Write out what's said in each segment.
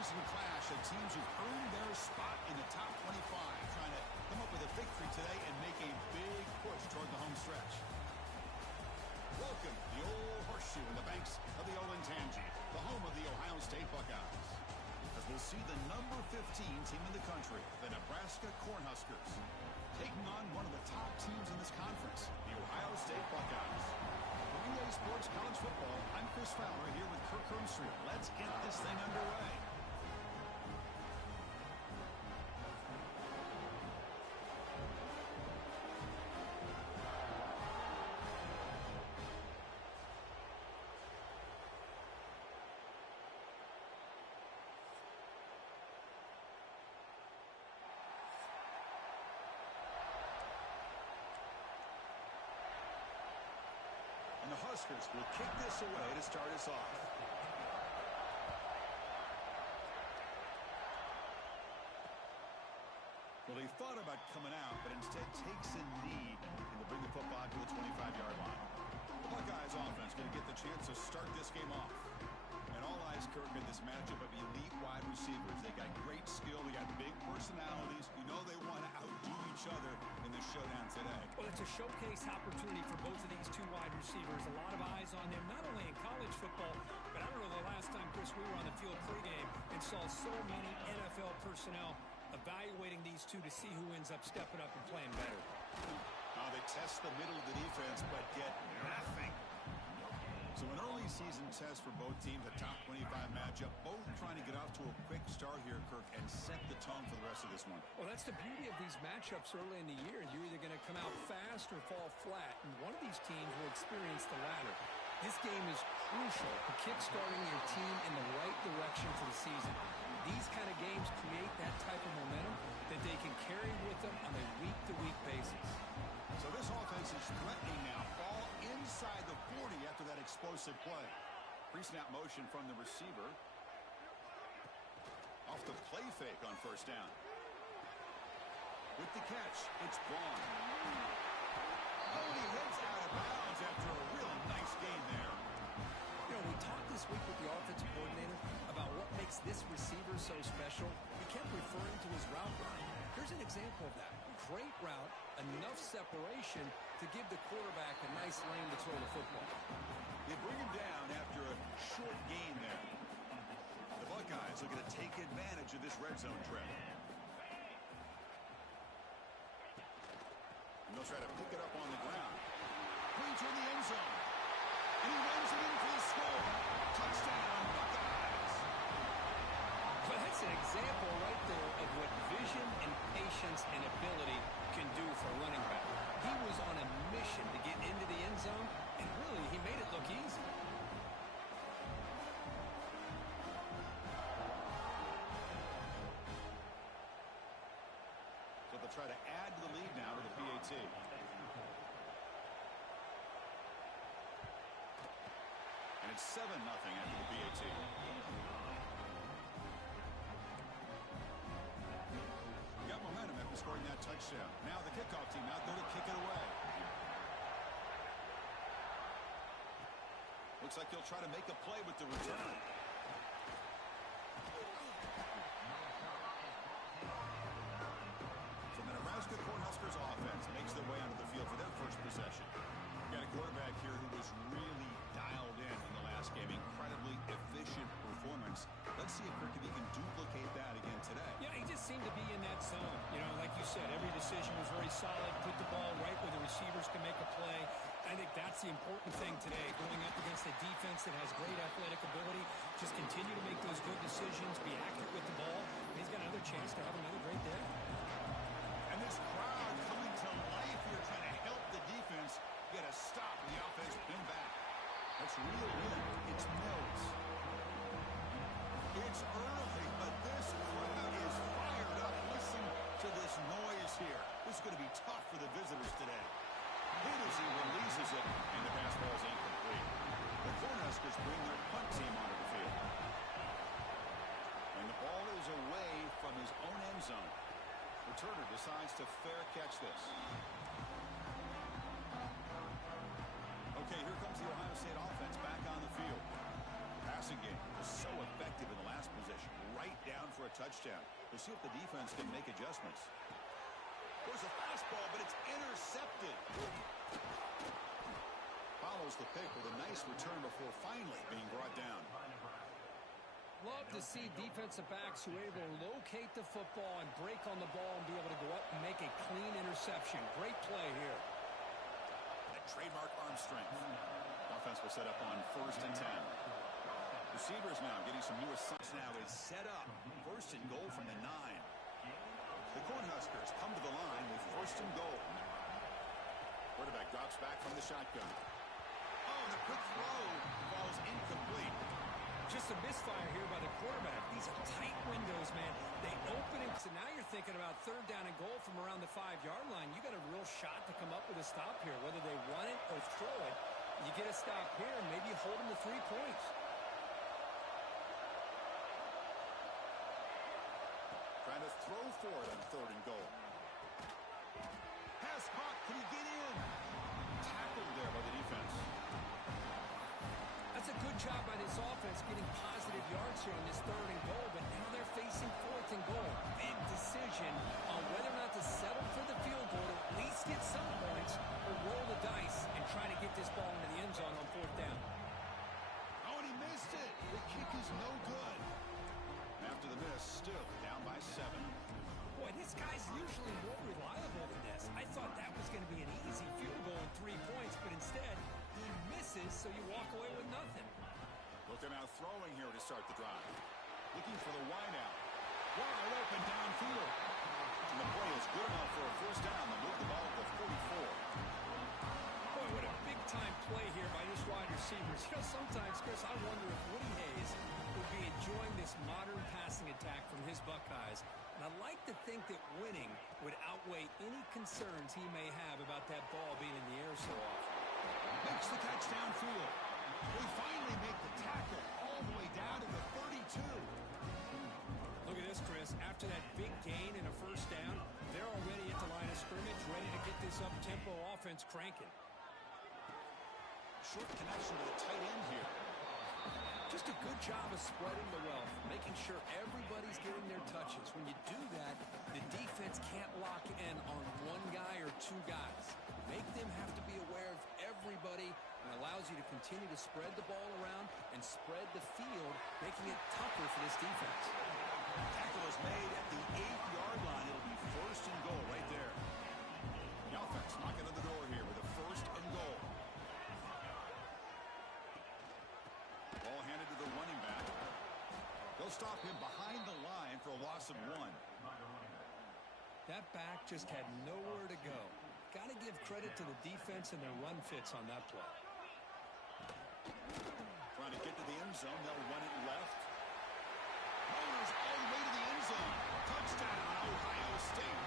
preseason clash of teams who've earned their spot in the top 25, trying to come up with a victory today and make a big push toward the home stretch. Welcome to the old horseshoe in the banks of the Olentangy, the home of the Ohio State Buckeyes, as we'll see the number 15 team in the country, the Nebraska Cornhuskers, taking on one of the top teams in this conference, the Ohio State Buckeyes. For EA Sports College Football, I'm Chris Fowler here with Kirk Hermstreet. Let's get this thing underway. And the Huskers will kick this away to start us off. Well, he thought about coming out, but instead takes a knee and will bring the football to the 25-yard line. The Buckeyes offense going to get the chance to start this game off. And all eyes, Kirk, in this matchup of elite wide receivers. They got great skill. They got big personalities. You know they want to outdo each other in this showdown today. Well, it's a showcase opportunity for both of these two wide receivers. A lot of eyes on them, not only in college football, but I don't know the last time, Chris, we were on the field pregame and saw so many NFL personnel evaluating these two to see who ends up stepping up and playing better. They test the middle of the defense, but get nothing. So an early season test for both teams, a top 25 matchup, both trying to get off to a quick start here, Kirk, and set the tone for the rest of this one. Well, that's the beauty of these matchups early in the year. You're either going to come out fast or fall flat, and one of these teams will experience the latter. This game is crucial for kickstarting your team in the right direction for the season. These kind of games create that type of momentum that they can carry with them on a week-to-week basis. So this offense is threatening now. Ball inside the 40 after that explosive play. Pre-snap motion from the receiver. Off the play fake on first down. With the catch, it's Braun. Oh, he heads out of bounds after a real nice gain there. You know, we talked this week with the offensive coordinator about what makes this receiver so special. He kept referring to his route running. Here's an example of that. Great route, enough separation to give the quarterback a nice lane to throw the football. They bring him down after a short gain there. The Buckeyes are going to take advantage of this red zone trip. And they'll try to pick it up on the ground. Clean toward the end zone. And he runs it in for the score. Touchdown, Buckeyes. Well, that's an example right there of what vision and patience and ability can do for a running back. He was on a mission to get into the end zone, and really, he made it look easy. So they'll try to add to the lead now to the PAT. And it's 7-0 after the PAT. Got momentum after scoring that touchdown. Now the kickoff team out there to kick it away. Looks like he'll try to make a play with the return. So the Nebraska Cornhuskers offense makes their way onto the field for their first possession. Got a quarterback here who was really dialed in the last game. Incredibly efficient performance. Let's see if he can duplicate that again today. Yeah, he just seemed to be in that zone. You know, like you said, every decision was very solid. Put the ball right where the receivers can make a play. I think that's the important thing today. Going up against a defense that has great athletic ability. Just continue to make those good decisions. Be accurate with the ball. And he's got another chance to have another great day. And this crowd coming to life here trying to help the defense get a stop. The offense pinned back. That's real win. It's Mills. It's early, but this crowd is fired up. Listen to this noise here. This is going to be tough for the visitors today. Hit as he releases it, and the pass ball is incomplete. The Cornhuskers bring their punt team onto the field. And the ball is away from his own end zone. Returner decides to fair catch this. Okay, here comes the Ohio State offense back on the field. Passing game was so effective in the last possession. Right touchdown. We'll see if the defense can make adjustments. There's a fastball, but it's intercepted. Follows the pick with a nice return before finally being brought down. Love to see defensive backs who are able to locate the football and break on the ball and be able to go up and make a clean interception. Great play here. That trademark arm strength. Offense will set up on 1st and 10. Receivers now getting some new assignments. Now is set up. 1st and goal from the 9. The Cornhuskers come to the line with 1st and goal. Quarterback drops back from the shotgun. Oh, the quick throw falls incomplete. Just a misfire here by the quarterback. These are tight windows, man. They open it. So now you're thinking about 3rd down and goal from around the 5-yard line. You got a real shot to come up with a stop here. Whether they run it or throw it, you get a stop here and maybe you hold them to 3 points. Trying to throw for it on 3rd and goal. Pass caught. Can he get in? Tackled there by the defense. That's a good job by this offense getting positive yards here on this 3rd and goal, but now they're facing 4th and goal. Big decision on whether or not to settle for the field goal, to at least get some points, or roll the dice and try to get this ball into the end zone on 4th down. Oh, and he missed it. The kick is no good. After the miss, still down by 7. Boy, this guy's usually more reliable than this. I thought that was going to be an easy field goal and 3 points, but instead he misses, so you walk away with nothing. Looking out throwing here to start the drive. Looking for the wide out. Wide open downfield. And the play is good enough for a 1st down. They move the ball to the 44. Boy, what a big-time play here by this wide receivers. You know, sometimes, Chris, I wonder if Woody Hayes would be enjoying this modern passing attack from his Buckeyes. And I like to think that winning would outweigh any concerns he may have about that ball being in the air so often. Makes the catch downfield. They finally make the tackle all the way down to the 32. Look at this, Chris. After that big gain and a 1st down, they're already at the line of scrimmage, ready to get this up-tempo offense cranking. Short connection to the tight end here. Just a good job of spreading the wealth, making sure everybody's getting their touches. When you do that, the defense can't lock in on 1 guy or 2 guys. Make them have to be aware of everybody, and allows you to continue to spread the ball around and spread the field, making it tougher for this defense. Tackle is made at the 8-yard line. It'll be 1st and goal right there. The offense knocking on the door here with a 1st and goal. Ball handed to the running back. They'll stop him behind the line for a loss of 1. That back just had nowhere to go. Got to give credit to the defense and their run fits on that play. Trying to get to the end zone. They'll run it left. Motors all the way to the end zone. Touchdown, Ohio State.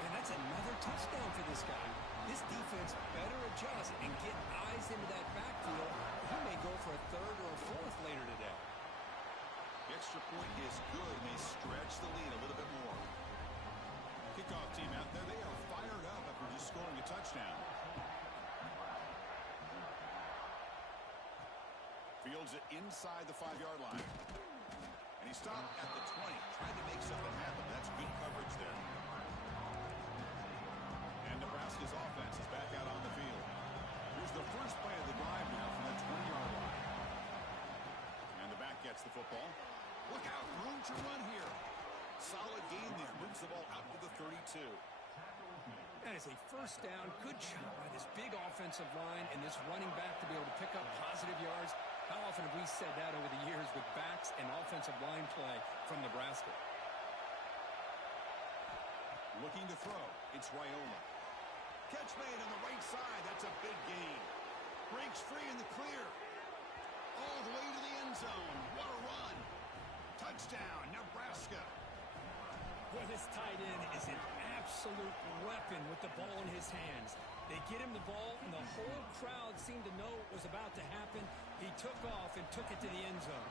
Man, that's another touchdown for this guy. This defense better adjust and get eyes into that backfield. He may go for a 3rd or a 4th later today. The extra point is good, and they stretch the lead a little bit more. Kickoff team out there, they are fired up after just scoring a touchdown. Fields it inside the 5-yard line. And he stopped at the 20, trying to make something happen. That's good coverage there. And Nebraska's offense is back out on the field. Here's the first play of the drive now from the 20-yard line. And the back gets the football. Look out, room to run here. Solid gain there. Moves the ball out to the 32. That is a 1st down. Good job by this big offensive line and this running back to be able to pick up positive yards. How often have we said that over the years with backs and offensive line play from Nebraska? Looking to throw. It's Raiola. Catch made on the right side. That's a big gain. Breaks free in the clear. All the way to the end zone. What a run. Touchdown, Nebraska. Boy, this tight end is an absolute weapon with the ball in his hands. They get him the ball, and the whole crowd seemed to know what was about to happen. He took off and took it to the end zone.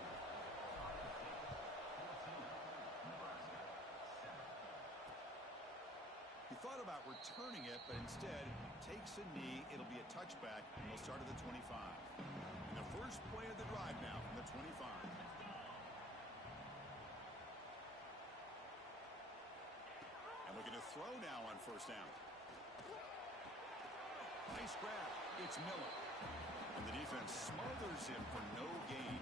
He thought about returning it, but instead takes a knee. It'll be a touchback, and they'll start at the 25. And the first play of the drive now from the 25. Looking to throw now on first down. Nice grab. It's Miller. And the defense smothers him for no gain.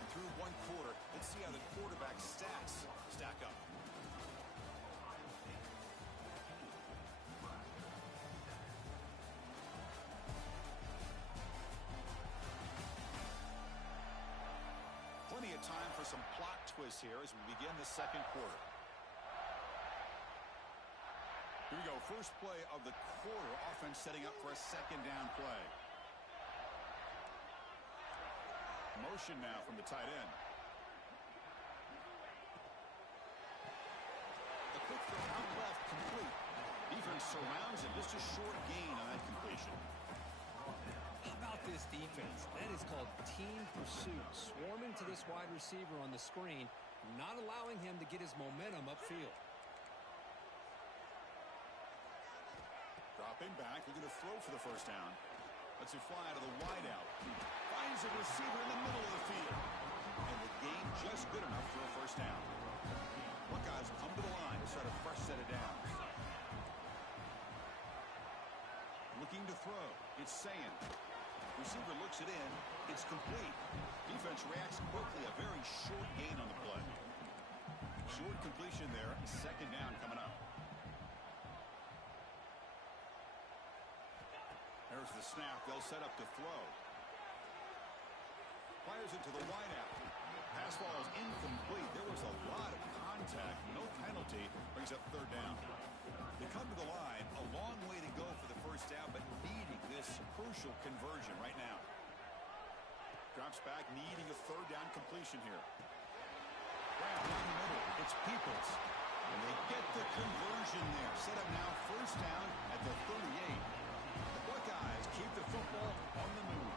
And through one quarter, let's see how the quarterback's stats stack up. Plenty of time for some plot twists here as we begin the second quarter. Here we go, first play of the quarter. Offense setting up for a second down play. Motion now from the tight end. The quick throw out left, complete. Defense surrounds him. Just a short gain on that completion. How about this defense? That is called team pursuit. Swarming to this wide receiver on the screen, not allowing him to get his momentum upfield. Dropping back, looking to throw for the first down. Lets it fly out of the wideout. Finds a receiver in the middle of the field. And the gain just good enough for a first down. Buckeyes come to the line to start a fresh set of downs. Looking to throw. It's Sayin. Receiver looks it in. It's complete. Defense reacts quickly. A very short gain on the play. Short completion there. Second down coming up. There's the snap. They'll set up to throw. Fires it to the wideout. Pass ball is incomplete. There was a lot of contact. No penalty. Brings up third down. They come to the line. A long way to go for the first down, but needing this crucial conversion right now. Drops back, needing a third down completion here. Grab down the middle. It's Peoples. And they get the conversion there. Set up now first down at the 38. The Buckeyes keep the football on the move.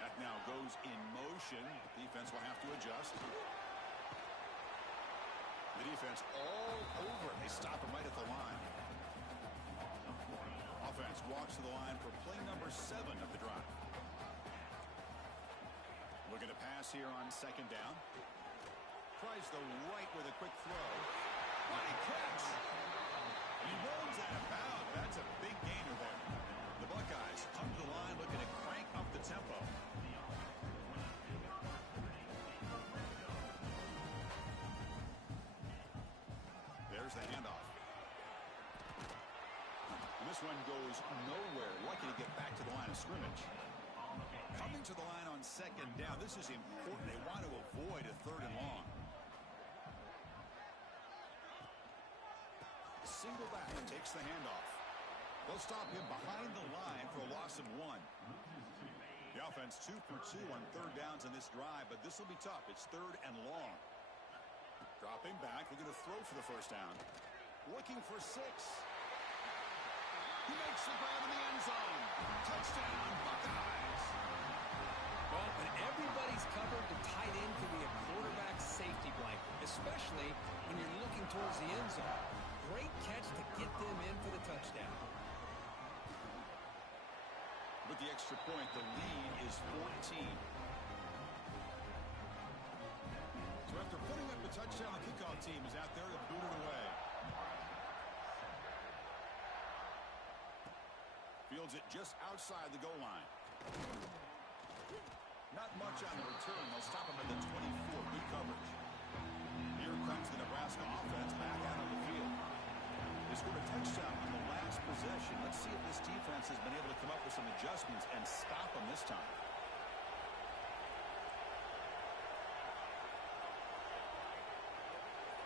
That now goes in motion. Defense will have to adjust. The defense all over it. They stop him right at the line. Offense walks to the line for play number 7 of the drive. Looking to pass here on second down. Tries the right with a quick throw. What a catch! He rolls out of bounds. That's a big gainer there. The Buckeyes come to the line looking to crank up the tempo. There's the handoff. And this one goes nowhere. Lucky to get back to the line of scrimmage. Coming to the line on second down. This is important. They want to avoid a third and long. Single back takes the handoff. They'll stop him behind the line for a loss of 1. The offense 2 for 2 on third downs in this drive, but this will be tough. It's third and long. Dropping back, looking to throw for the first down. Looking for 6. He makes the grab in the end zone. Touchdown, Buckeyes. Well, when everybody's covered, the tight end can be a quarterback's safety blanket, especially when you're looking towards the end zone. Great catch to get them in for the touchdown. With the extra point, the lead is 14. So after putting up a touchdown, the kickoff team is out there to boot it away. Fields it just outside the goal line. Not much on the return. They'll stop him at the 24. Good coverage. Here comes the Nebraska offense back out on the field. They scored a touchdown on the last possession. Let's see if this defense has been able to come up with some adjustments and stop them this time.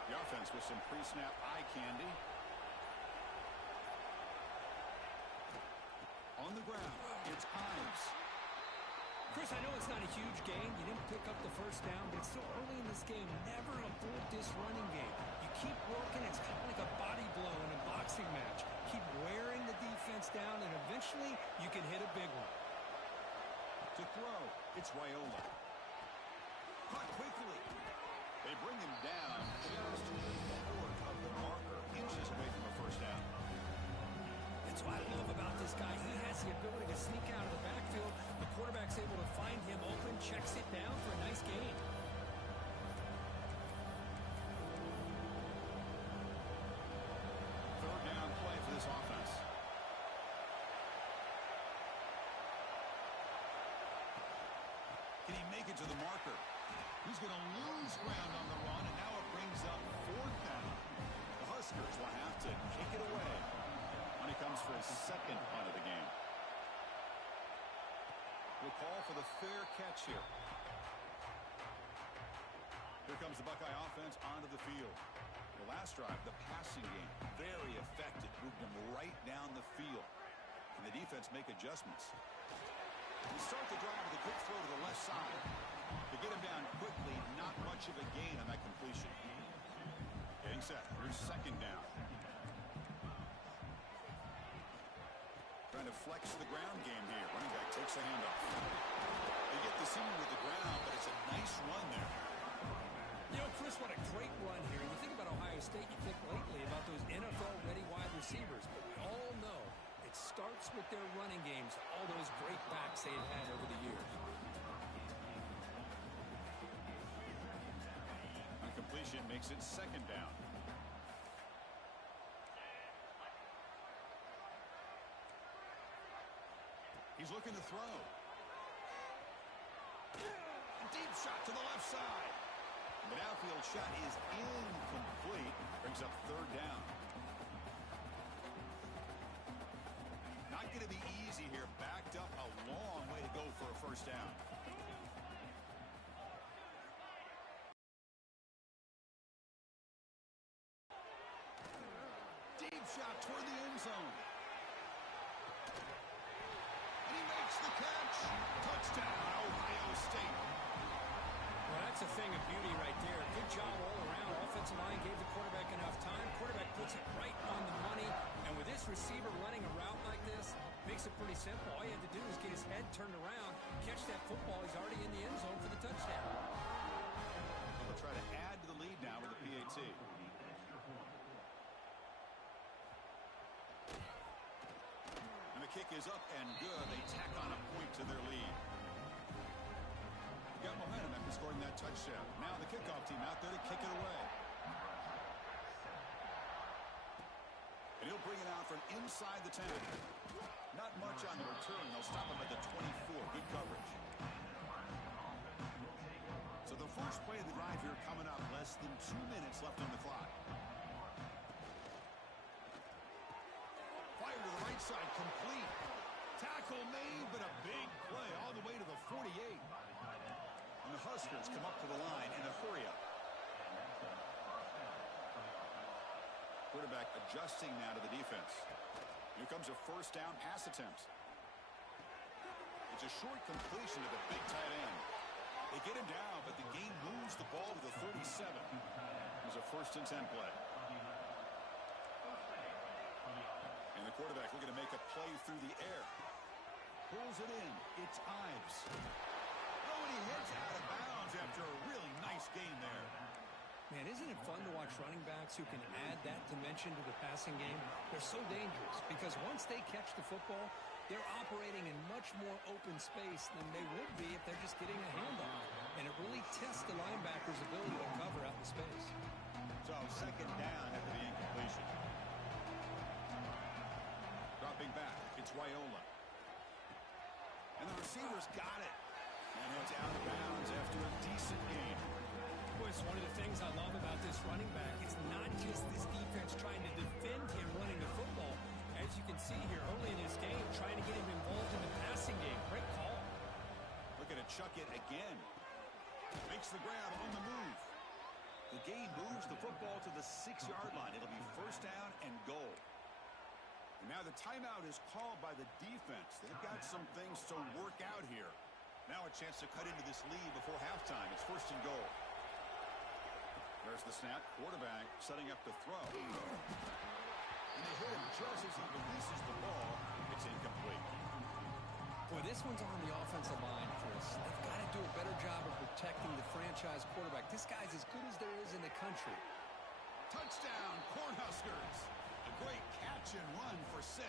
The offense with some pre-snap eye candy. On the ground, it's Hines. Chris, I know it's not a huge gain. You didn't pick up the first down, but it's still early in this game. Never abort this running game. You keep working. It's kind of like a body blow in a boxing match. Keep wearing the defense down, and eventually you can hit a big one. To throw, it's Raiola. Caught quickly. They bring him down just short of the marker, inches away from a first down. That's what I love about this guy. He has the ability to sneak out of the backfield. The quarterback's able to find him open take it to the marker. He's going to lose ground on the run, and now it brings up 4th down. The Huskers will have to kick it away when he comes for his 2nd punt of the game. We'll call for the fair catch here. Here comes the Buckeye offense onto the field. The last drive, the passing game, very effective. Moved them right down the field. And the defense make adjustments. We start the drive with a quick throw to the left side. To get him down quickly, not much of a gain on that completion. Getting set. Here's 2nd down. Trying to flex the ground game here. Running back takes the handoff. They get the seam with the ground, but it's a nice run there. You know, Chris, what a great run here. You think about Ohio State, you think lately about those NFL-ready wide receivers. But we all know it starts with their running games, all those great backs they've had over the years. Completion makes it 2nd down. He's looking to throw. A deep shot to the left side. The downfield shot is incomplete. Brings up 3rd down. Not going to be easy here. Backed up a long way to go for a 1st down. Deep shot toward the end zone. And he makes the catch. Touchdown, Ohio State. Well, that's a thing of beauty right there. Good job all around. Offensive line gave the quarterback enough time. Quarterback puts it right on the money. And with this receiver running a route like this, makes it pretty simple. All you had to do is get his head turned around, catch that football. He's already in the end zone for the touchdown. They'll try to add to the lead now with the PAT. And the kick is up and good. They tack on a point to their lead. Got momentum after scoring that touchdown. Now the kickoff team out there to kick it away. And he'll bring it out from inside the 10. Not much on the return. They'll stop him at the 24. Good coverage. So the first play of the drive here coming up. Less than 2 minutes left on the clock. Fire to the right side. Complete. Tackle made, but a big play all the way to the 48. And the Huskers come up to the line in a hurry-up. Quarterback adjusting now to the defense. Here comes a 1st down pass attempt. It's a short completion to the big tight end. They get him down, but the game moves the ball to the 37. It was a 1st and 10 play. And the quarterback looking to make a play through the air. Pulls it in. It's Ives. Oh, and he hits out of bounds after a really nice game there. Man, isn't it fun to watch running backs who can add that dimension to the passing game? They're so dangerous because once they catch the football, they're operating in much more open space than they would be if they're just getting a handoff. And it really tests the linebacker's ability to cover out the space. So 2nd down after the incompletion. Dropping back, it's Raiola. And the receivers got it. And it's out of bounds after a decent game. It's one of the things I love about this running back. It's not just this defense trying to defend him running the football. As you can see here early in this game, trying to get him involved in the passing game. Great call. Looking to chuck it again. Makes the grab on the move. The game moves the football to the 6-yard line. It'll be 1st down and goal. And now the timeout is called by the defense. They've got some things to work out here. Now a chance to cut into this lead before halftime. It's 1st and goal. There's the snap. Quarterback setting up to throw. And they hit him just as he releases the ball. It's incomplete. Boy, this one's on the offensive line, Chris. They've got to do a better job of protecting the franchise quarterback. This guy's as good as there is in the country. Touchdown, Cornhuskers. A great catch and run for 6.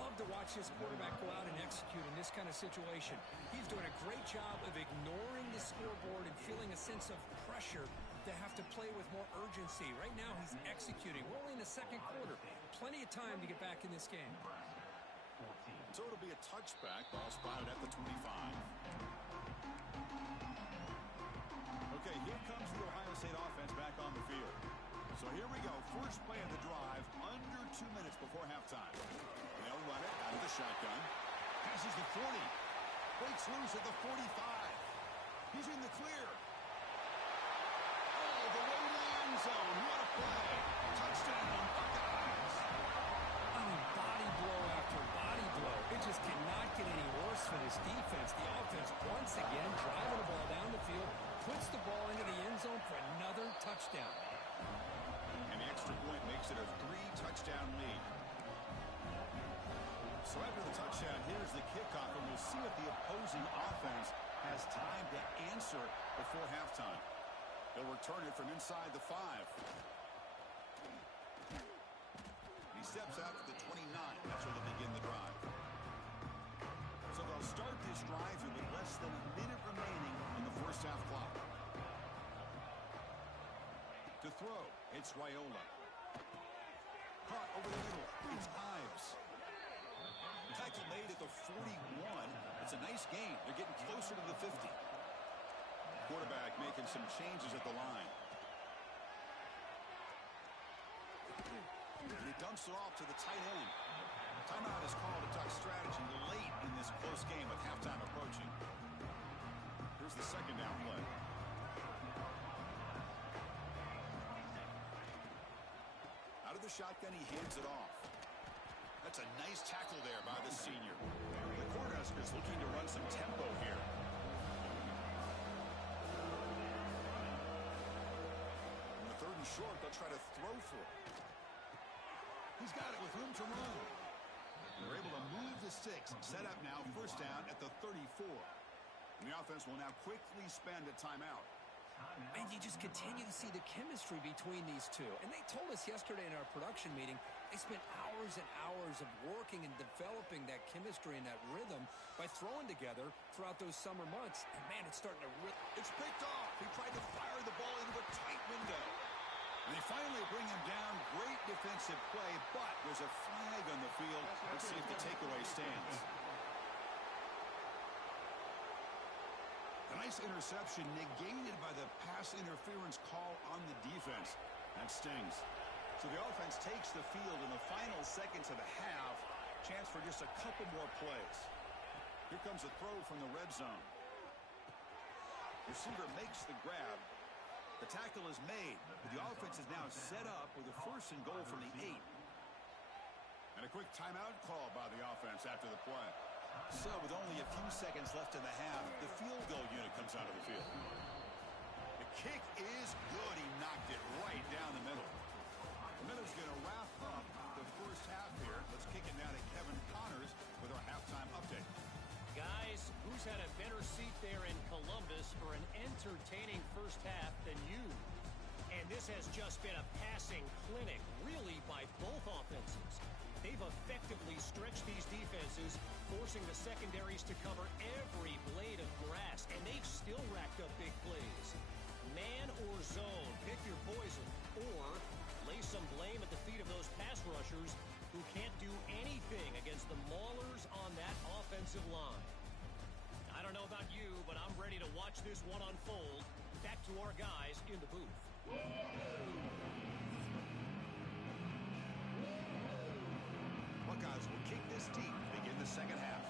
Love to watch this quarterback go out and execute in this kind of situation. He's doing a great job of ignoring the scoreboard and feeling a sense of pressure to have to play with more urgency. Right now, he's executing. We're only in the 2nd quarter. Plenty of time to get back in this game. So it'll be a touchback. Ball spotted at the 25. Okay, here comes the Ohio State offense back on the field. So here we go. First play of the drive, under 2 minutes before halftime. They'll run it out of the shotgun. Passes the 40. Breaks loose at the 45. He's in the clear. Oh, the way to the end zone. What a play. Touchdown, Buckeyes. I mean, body blow after body blow. It just cannot get any worse for this defense. The offense, once again, driving the ball down the field, puts the ball into the end zone for another touchdown. And the extra point makes it a 3-touchdown lead. So after the touchdown, here's the kickoff, and we'll see if the opposing offense has time to answer before halftime. They'll return it from inside the 5. He steps out to the 29. That's where they begin the drive. So they'll start this drive here with less than a minute remaining on the first half clock. To throw, it's Raiola. Caught over the middle. It's Ives. Tackle made at the 41. It's a nice gain. They're getting closer to the 50. Quarterback making some changes at the line. And he dumps it off to the tight end. Timeout is called to talk strategy late in this close game with halftime approaching. Here's the second down play. Out of the shotgun, he hands it off. That's a nice tackle there by the senior. The Cornhuskers looking to run some tempo here. On the 3rd and short, they'll try to throw for it. He's got it with room to run. They're able to move the 6. Set up now, first down at the 34. And the offense will now quickly spend a timeout. And you just continue to see the chemistry between these two. And they told us yesterday in our production meeting, they spent hours and hours of working and developing that chemistry and that rhythm by throwing together throughout those summer months. And, man, it's starting to really... It's picked off. He tried to fire the ball into a tight window. And they finally bring him down. Great defensive play, but there's a flag on the field. Let's see if the takeaway stands. A nice interception negated by the pass interference call on the defense. That stings. So the offense takes the field in the final seconds of the half. Chance for just a couple more plays. Here comes a throw from the red zone. Receiver makes the grab. The tackle is made. The offense is now set up with a 1st and goal from the 8. And a quick timeout call by the offense after the play. So with only a few seconds left in the half, the field goal unit comes out of the field. The kick is good. He knocked it right down the middle. The Minnows going to wrap up the first half here. Let's kick it now to Kevin Connors with our halftime update. Guys, who's had a better seat there in Columbus for an entertaining first half than you? And this has just been a passing clinic, really, by both offenses. They've effectively stretched these defenses, forcing the secondaries to cover every blade of grass, and they've still racked up big plays. Man or zone, pick your poison, or lay some blame at the feet of those pass rushers who can't do anything against the maulers on that offensive line. I don't know about you, but I'm ready to watch this one unfold. Back to our guys in the booth. Buckeyes will kick this deep to begin the second half.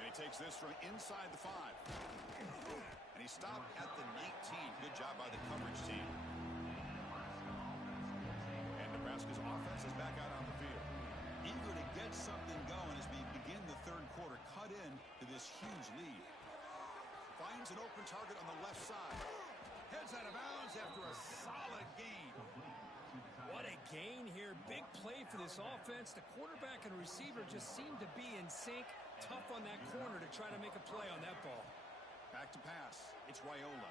And he takes this from inside the 5. And he stopped at the 19. Good job by the coverage team. And Nebraska's offense is back out on the field. Eager to get something going as we begin the 3rd quarter. Cut in to this huge lead. Finds an open target on the left side. Heads out of bounds after a solid gain. What a gain here. Big play for this offense. The quarterback and receiver just seem to be in sync. Tough on that corner to try to make a play on that ball. Back to pass. It's Raiola.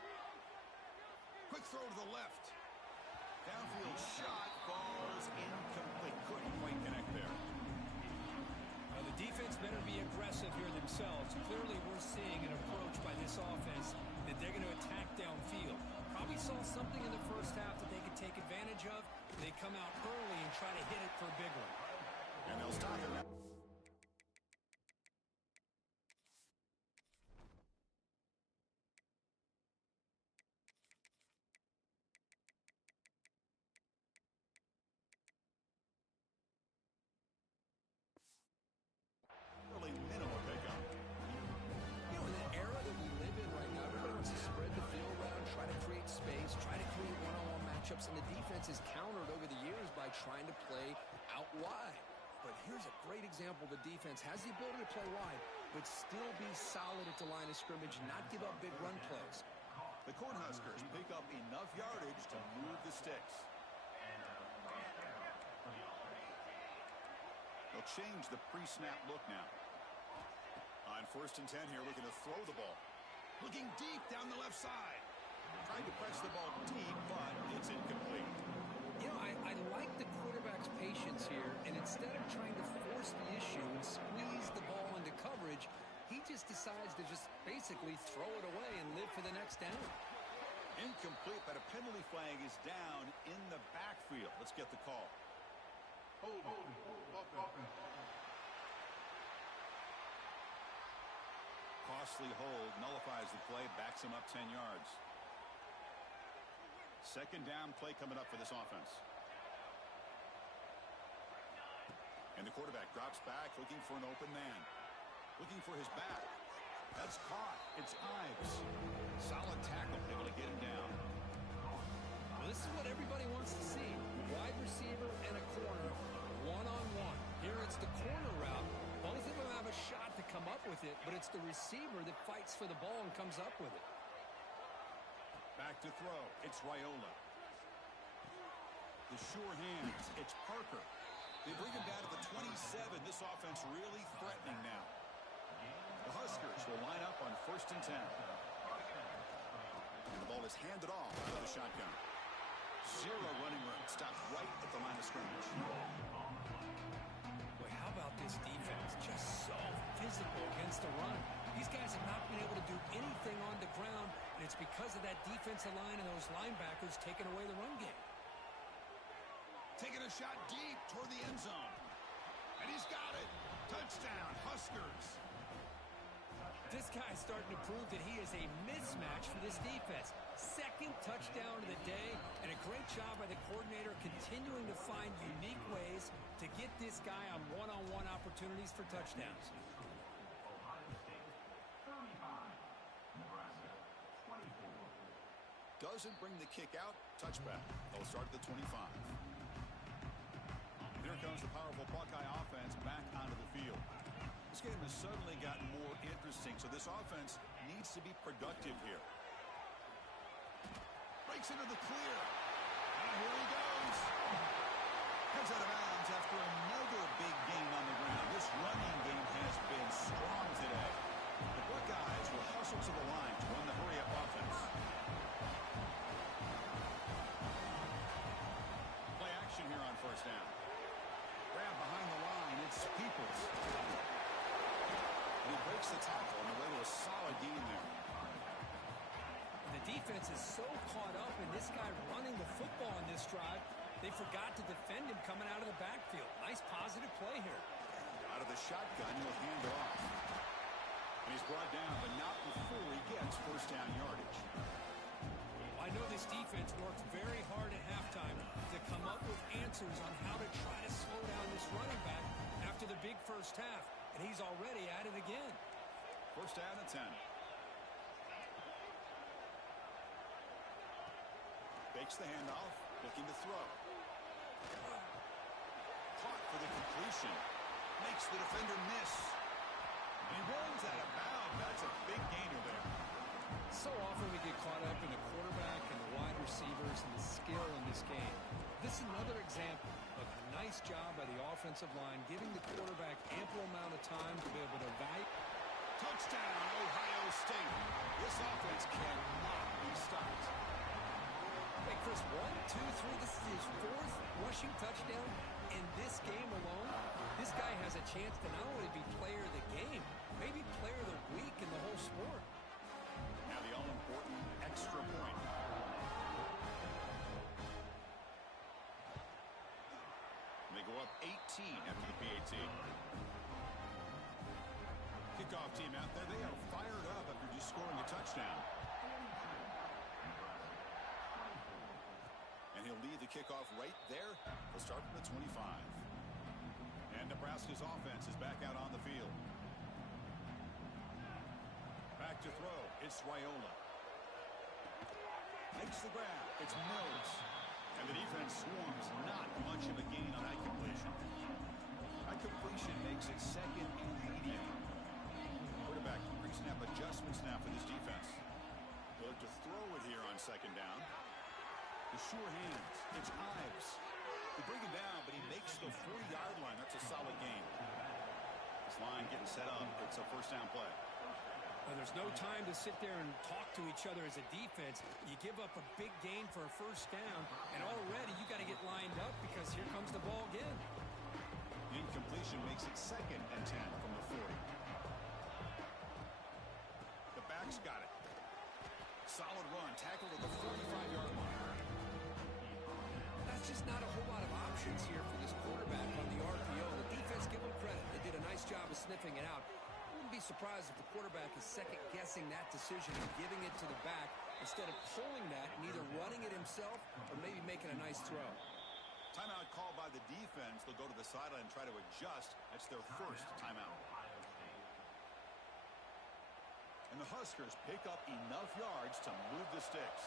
Quick throw to the left. Downfield shot. Falls incomplete. Couldn't quite connect there. Now the defense better be aggressive here themselves. Clearly we're seeing an approach by this offense that they're going to attack downfield. Probably saw something in the first half that they could take advantage of. They come out early and try to hit it for a big one. And they'll stop him now. Really minimal pickup. You know, in the era that we live in right now, everybody wants to spread the field around, try to create space, try to create one-on-one matchups, and the defense is countered over the years by trying to play out wide. But here's a great example. The defense has the ability to play wide, but still be solid at the line of scrimmage, not give up big run plays. The Cornhuskers pick up enough yardage to move the sticks. They'll change the pre-snap look now. On 1st and 10 here, looking to throw the ball. Looking deep down the left side. Tried to press the ball deep, but it's incomplete. You know, I like the quarterback's patience here, and instead of trying to force the issue and squeeze the ball into coverage, he just decides to just basically throw it away and live for the next down. Incomplete, but a penalty flag is down in the backfield. Let's get the call. Costly hold nullifies the play, backs him up 10 yards. 2nd down play coming up for this offense. And the quarterback drops back, looking for an open man. Looking for his back. That's caught. It's Ives. Solid tackle, able to get him down. Well, this is what everybody wants to see. Wide receiver and a corner, one-on-one. Here it's the corner route. Both of them have a shot to come up with it, but it's the receiver that fights for the ball and comes up with it. Back to throw. It's Raiola. The sure hands. It's Parker. They bring him down to the 27. This offense really threatening now. The Huskers will line up on 1st and 10. And the ball is handed off out of the shotgun. Zero running room. Stopped right at the line of scrimmage. Boy, how about this defense? Just so physical against the run. These guys have not been able to do anything on the ground, and it's because of that defensive line and those linebackers taking away the run game. Taking a shot deep toward the end zone. And he's got it. Touchdown, Huskers. This guy's starting to prove that he is a mismatch for this defense. 2nd touchdown of the day, and a great job by the coordinator continuing to find unique ways to get this guy on one-on-one opportunities for touchdowns. Doesn't bring the kick out. Touchback. They'll start at the 25. Here comes the powerful Buckeye offense back onto the field. This game has suddenly gotten more interesting, so this offense needs to be productive here. Breaks into the clear. And here he goes. Heads out of bounds after another big gain on the ground. This running game has been strong today. The Buckeyes will hustle to the line to run the hurry-up offense. Play action here on 1st down. Grab behind the line. It's Peoples. And he breaks the tackle on the way to a solid gain there. The defense is so caught up in this guy running the football on this drive, they forgot to defend him coming out of the backfield. Nice positive play here. Out of the shotgun, he'll hand it off. And he's brought down, but not before he gets 1st down yardage. I know this defense worked very hard at halftime to come up with answers on how to try to slow down this running back after the big 1st half, and he's already at it again. 1st down and 10. Fakes the handoff, looking to throw. Caught for the completion. Makes the defender miss. And he runs out of bounds. That's a big gainer there. So often we get caught up in the quarterback and the wide receivers and the skill in this game. This is another example of a nice job by the offensive line, giving the quarterback ample amount of time to be able to evaluate. Touchdown, Ohio State. This offense cannot be stopped. Hey, Chris, 1, 2, 3. This is his 4th rushing touchdown in this game alone. This guy has a chance to not only be player of the game, maybe player of the week in the whole sport. Now the all-important extra point. after the PAT. Kickoff team out there, they are fired up after just scoring a touchdown. And he'll lead the kickoff right there. He'll start from the 25. And Nebraska's offense is back out on the field. Back to throw. It's Raiola. Makes the grab. It's Mills. And the defense swarms. Not much of a gain on that completion. That completion makes it second and medium. Quarterback pre-snap adjustments now for this defense. They'll look to throw it here on second down. The sure hands. It's Ives. They bring him down, but he makes the 40-yard line. That's a solid gain. This line getting set up. It's a first down play. Well, there's no time to sit there and talk to each other as a defense. You give up a big gain for a first down, and already you got to get lined up because here comes the ball again. The incompletion makes it second and 10 from the 40. The back's got it. Solid run, tackled at the 45-yard line. That's just not a whole lot of options here for this quarterback on the RPO. The defense, give them credit. They did a nice job of sniffing it out. I wouldn't be surprised if the quarterback is second-guessing that decision and giving it to the back instead of pulling that and either running it himself or maybe making a nice throw. Timeout called by the defense. They'll go to the sideline and try to adjust. That's their first timeout. And the Huskers pick up enough yards to move the sticks.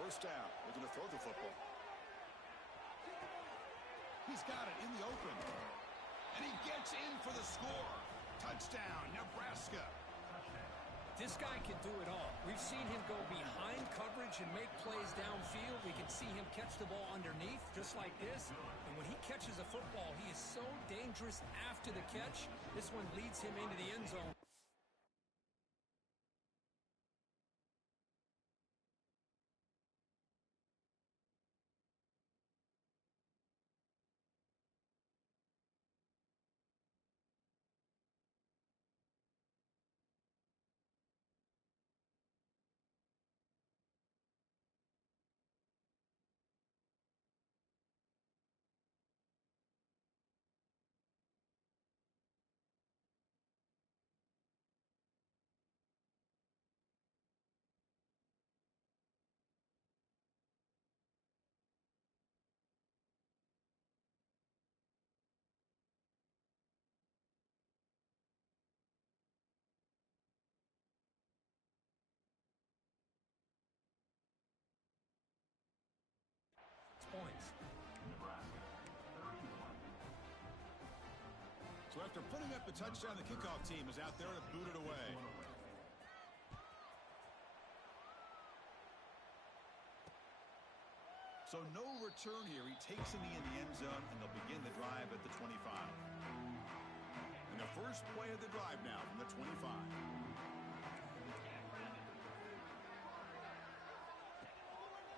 First down. We're going to throw the football. He's got it in the open. And he gets in for the score. Touchdown, Nebraska. This guy can do it all. We've seen him go behind coverage and make plays downfield. We can see him catch the ball underneath just like this. And when he catches a football, he is so dangerous after the catch. This one leads him into the end zone. Points. So after putting up the touchdown, the kickoff team is out there to boot it away. So no return here. He takes in the end zone, and they'll begin the drive at the 25. And the first play of the drive now from the 25.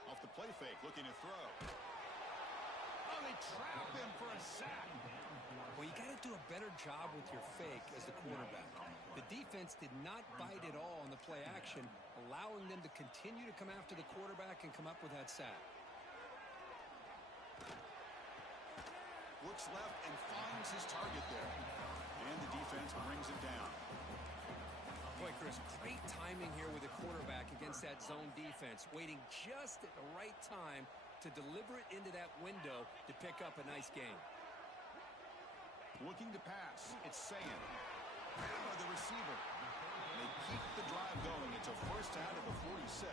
Off the play fake, looking to throw. Oh, they trap him for a sack. Well, you got to do a better job with your fake as the quarterback. The defense did not bite at all on the play action, allowing them to continue to come after the quarterback and come up with that sack. Looks left and finds his target there. And the defense brings it down. Boy, Chris, great timing here with the quarterback against that zone defense, waiting just at the right time to deliver it into that window to pick up a nice gain. Looking to pass. It's Sayan. Grabbed by the receiver. They keep the drive going. It's a first down at the 46.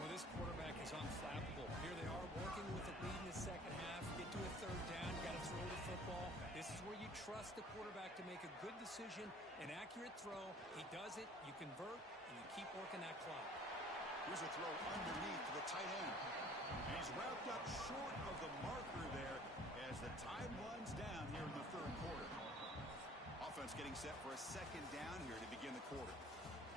Well, this quarterback is unflappable. Here they are working with the lead in the second half. Get to a third down. Got to throw the football. This is where you trust the quarterback to make a good decision, an accurate throw. He does it. You convert, and you keep working that clock. Here's a throw underneath to the tight end. And he's wrapped up short of the marker there as the time runs down here in the third quarter. Offense getting set for a second down here to begin the quarter.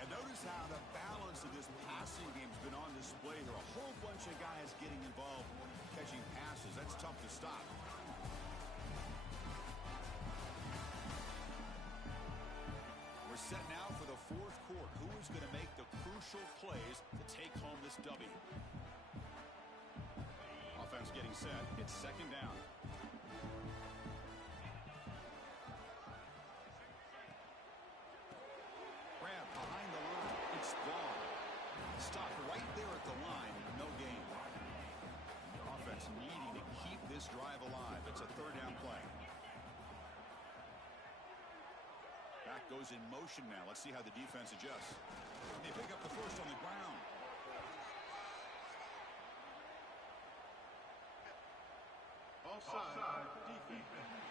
And notice how the balance of this passing game has been on display here. A whole bunch of guys getting involved catching passes. That's tough to stop. We're set now for the fourth quarter. Who is going to make the crucial crucial plays to take home this W. Offense getting set. It's second down. Grab behind the line. It's gone. Stop right there at the line. No gain. Offense needing to keep this drive alive. It's a third down play. Back goes in motion now. Let's see how the defense adjusts. They pick up the first on the ground. Offside defense.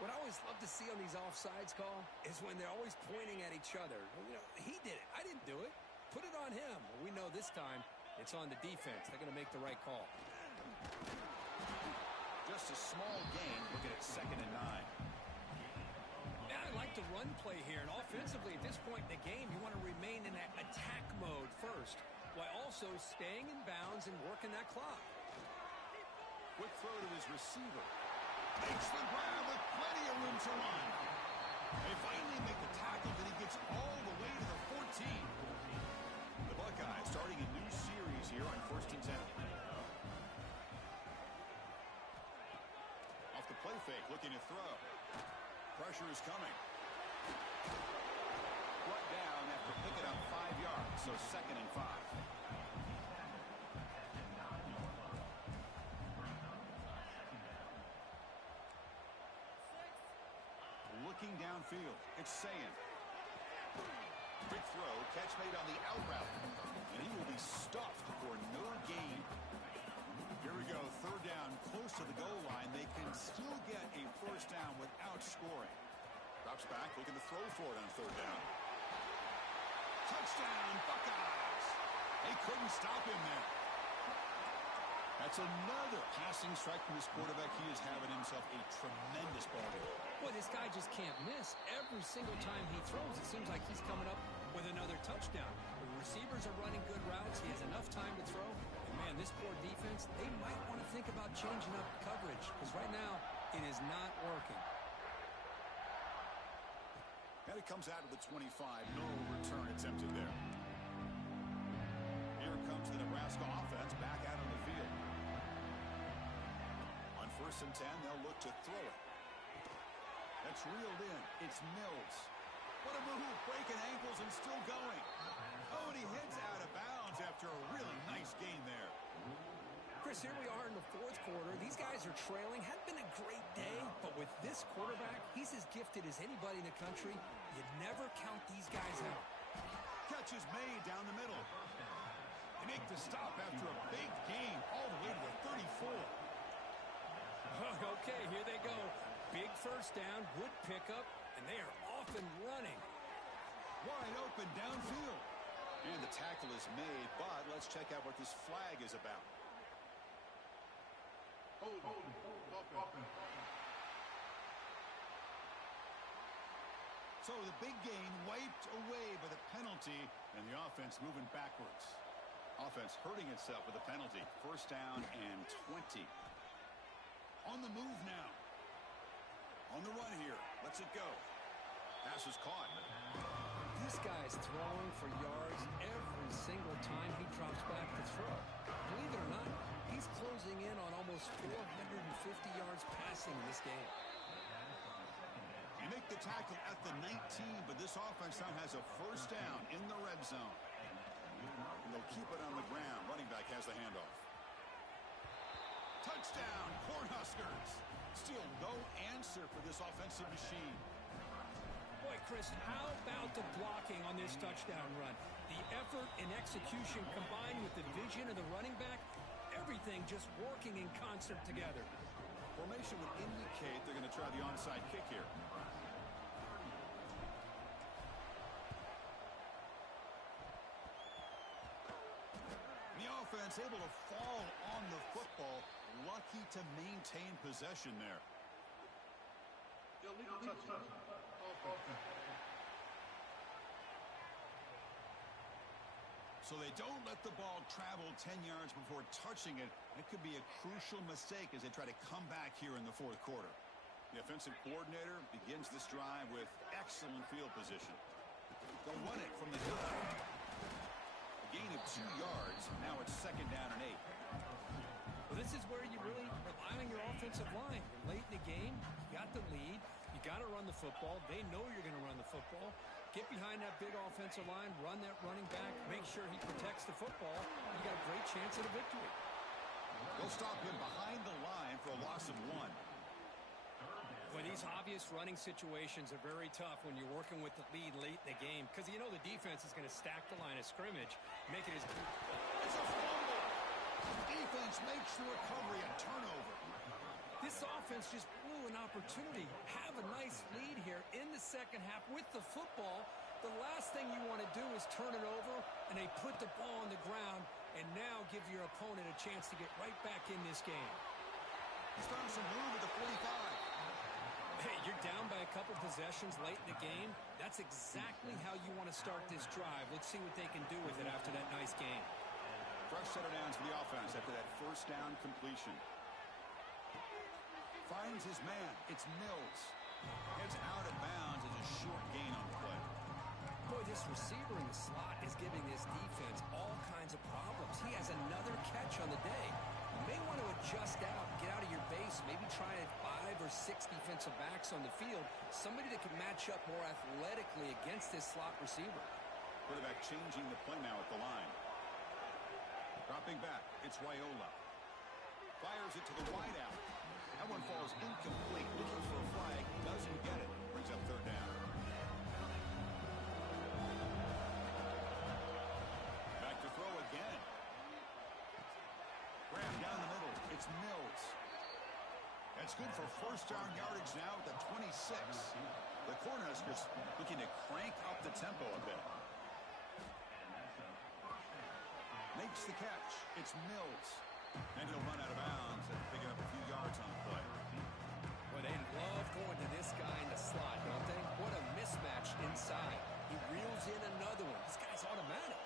What I always love to see on these offsides call is when they're always pointing at each other. You know, he did it. I didn't do it. Put it on him. Well, we know this time it's on the defense. They're going to make the right call. Just a small gain. Looking at 2nd and 9. Yeah, I like the run play here. And offensively, at this point in the game, you want to remain in that attack mode first, while also staying in bounds and working that clock. Quick throw to his receiver. Makes the grab with plenty of room to run. They finally make the tackle, but he gets all the way to the 14. The Buckeyes starting a new series here on 1st and 10. Off the play fake, looking to throw. Pressure is coming. Brought down after picking up 5 yards, so 2nd and 5. Looking downfield, it's Sayin. Quick throw, catch made on the out route, and he will be stuffed for no gain. Here we go, third down, close to the goal line. They can still get a first down without scoring. Drops back, looking to throw for it on third down. Touchdown, Buckeyes! They couldn't stop him there. That's another passing strike from his quarterback. He is having himself a tremendous ball game. Boy, this guy just can't miss. Every single time he throws, it seems like he's coming up with another touchdown. The receivers are running good routes. He has enough time to throw. And, man, this poor defense, they might want to think about changing up coverage because right now it is not working. And it comes out of the 25. No return attempted there. Here comes the Nebraska offense back out on the field. On 1st and 10, they'll look to throw it. That's reeled in. It's Mills. What a move, breaking ankles and still going. Oh, and he hits out of bounds after a really nice gain there. Chris, here we are in the 4th quarter. These guys are trailing. Hadn't been a great day, but with this quarterback, he's as gifted as anybody in the country. You'd never count these guys out. Catch is made down the middle. They make the stop after a big gain all the way to the 34. Okay, here they go. Big first down, good pickup, and they are off and running. Wide open downfield. And the tackle is made, but let's check out what this flag is about. So the big gain wiped away by the penalty, and the offense moving backwards. Offense hurting itself with a penalty. First down and 20. On the move now. On the run here. Let's it go. Pass is caught. This guy's throwing for yards every single time he drops back to throw. Believe it or not, he's closing in on almost 450 yards passing in this game. You make the tackle at the 19, but this offense now has a first down in the red zone. And they'll keep it on the ground. Running back has the handoff. Touchdown, Cornhuskers. Still no answer for this offensive machine. Boy, Chris, how about the blocking on this touchdown run? The effort and execution combined with the vision of the running back, everything just working in concert together. Formation would indicate they're going to try the onside kick here. The offense able to fall on the football, lucky to maintain possession there. Illegal touchdown. So they don't let the ball travel 10 yards before touching it. It could be a crucial mistake as they try to come back here in the 4th quarter. The offensive coordinator begins this drive with excellent field position. They'll run it from the gun. A gain of 2 yards. Now it's 2nd down and 8. Well, this is where you really rely on your offensive line. You're late in the game. You got the lead. You got to run the football. They know you're going to run the football. Get behind that big offensive line. Run that running back. Make sure he protects the football. You got a great chance at a victory. They'll stop him behind the line for a loss of 1. Well, these obvious running situations are very tough when you're working with the lead late in the game because you know the defense is going to stack the line of scrimmage, make it as... It's a fumble! The defense makes the recovery a turnover. This offense just blew an opportunity. Have a nice lead here in the second half with the football. The last thing you want to do is turn it over, and they put the ball on the ground and now give your opponent a chance to get right back in this game. He's found some room at the 45. Hey, you're down by a couple possessions late in the game. That's exactly how you want to start this drive. Let's see what they can do with it after that nice game. Fresh set of downs for the offense after that first down completion. Finds his man. It's Mills. Heads out of bounds as a short gain on the play. Boy, this receiver in the slot is giving this defense all kinds of problems. He has another catch on the day. You may want to adjust out, get out of your base, maybe try 5 or 6 defensive backs on the field, somebody that can match up more athletically against this slot receiver. Quarterback changing the play now at the line. Dropping back, it's Raiola. Fires it to the wideout. That one falls incomplete. Looking for a flag, doesn't get it. Brings up 3rd down. Back to throw again. Graham down the middle. It's Mills. That's good for 1st down yardage now at the 26. The Cornhuskers looking to crank up the tempo a bit. Makes the catch. It's Mills. And he'll run out of bounds and picking up a few yards on the play. Well, they love going to this guy in the slot, don't they? What a mismatch inside. He reels in another one. This guy's automatic.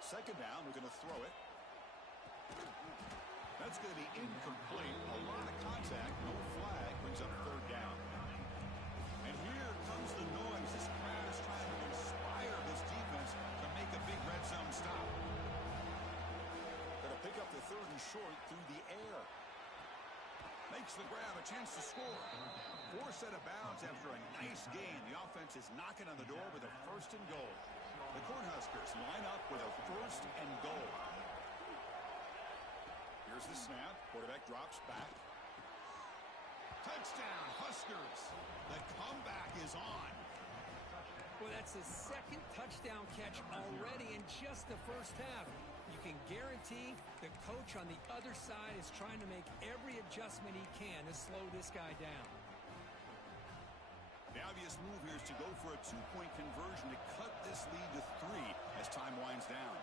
Second down, we're going to throw it. That's going to be incomplete. A lot of contact, no flag, brings up 3rd down. And here comes the noise as Kraft trying to inspire this defense to make a big red zone stop. Going to pick up the 3rd and short through the air. Makes the grab, a chance to score. 4 set of bounds after a nice gain. The offense is knocking on the door with a 1st and goal. The Cornhuskers line up with a 1st and goal. Here's the snap. Quarterback drops back. Touchdown, Huskers. The comeback is on. Well, that's his 2nd touchdown catch already in just the first half. You can guarantee the coach on the other side is trying to make every adjustment he can to slow this guy down. The obvious move here is to go for a 2-point conversion to cut this lead to 3 as time winds down.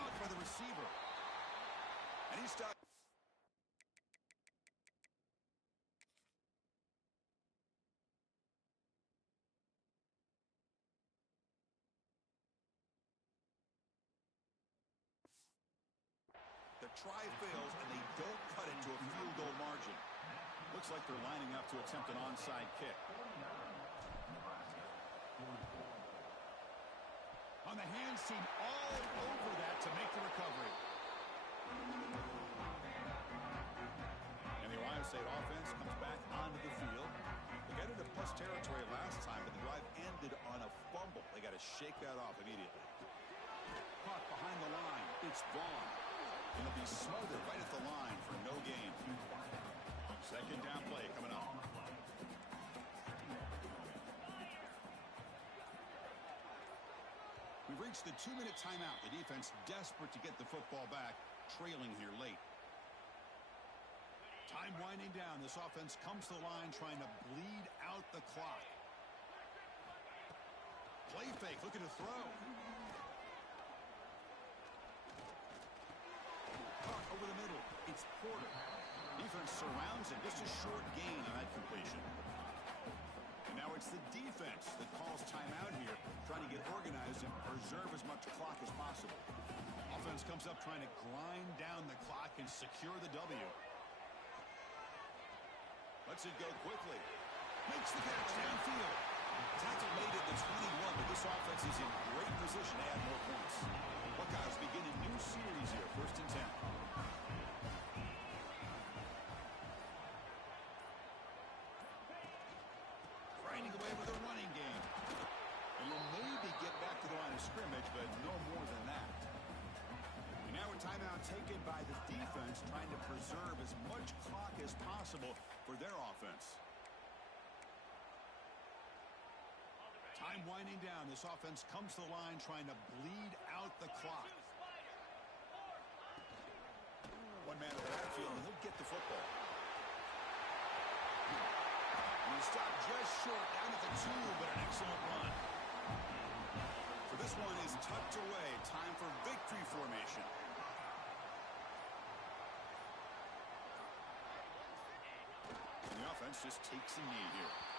Caught by the receiver. And he stopped. The try fails, and they don't cut it to a field goal margin. Looks like they're lining up to attempt an onside kick. On the hands team, all over that to make the recovery. And the Ohio State offense comes back onto the field. They got into plus territory last time, but the drive ended on a fumble. They got to shake that off immediately. Caught behind the line. It's Vaughn. And he'll be smothered right at the line for no gain. 2nd down play coming up. We've reached the 2-minute timeout. The defense desperate to get the football back, trailing here late. Time winding down. This offense comes to the line trying to bleed out the clock. Play fake, looking to throw. Caught over the middle. It's Porter. Defense surrounds him. Just a short gain on that completion. trying to grind down the clock and secure the W. Lets it go quickly. Makes the catch downfield. Tackle made at the 21, but this offense is in great position to add more points. Buckeyes begin a new series here, 1st and 10. Grinding away with a running game. And will maybe get back to the line of scrimmage, but no more than that. And now a timeout taken by the defense, trying to preserve as much clock as possible for their offense. Time winding down. This offense comes to the line trying to bleed out the clock. One man in the backfield, and he'll get the football. And he stopped just short down at the 2, but an excellent run. So this one is tucked away. Time for victory formation. And the offense just takes a knee here.